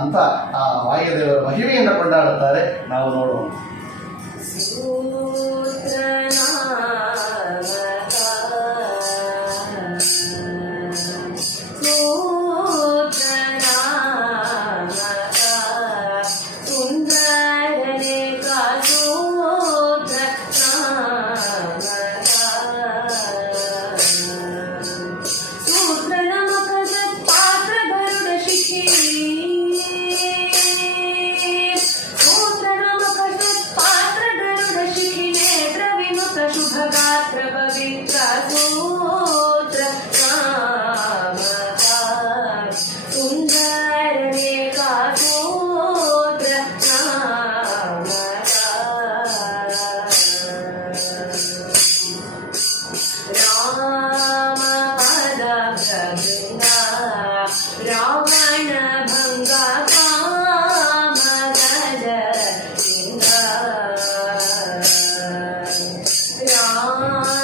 ಅಂತ ಆ ವಾಯುದೇವರ ಮಹಿಮೆಯನ್ನು ಕೊಂಡಾಡುತ್ತಾರೆ. ನಾವು ನೋಡೋಣ on.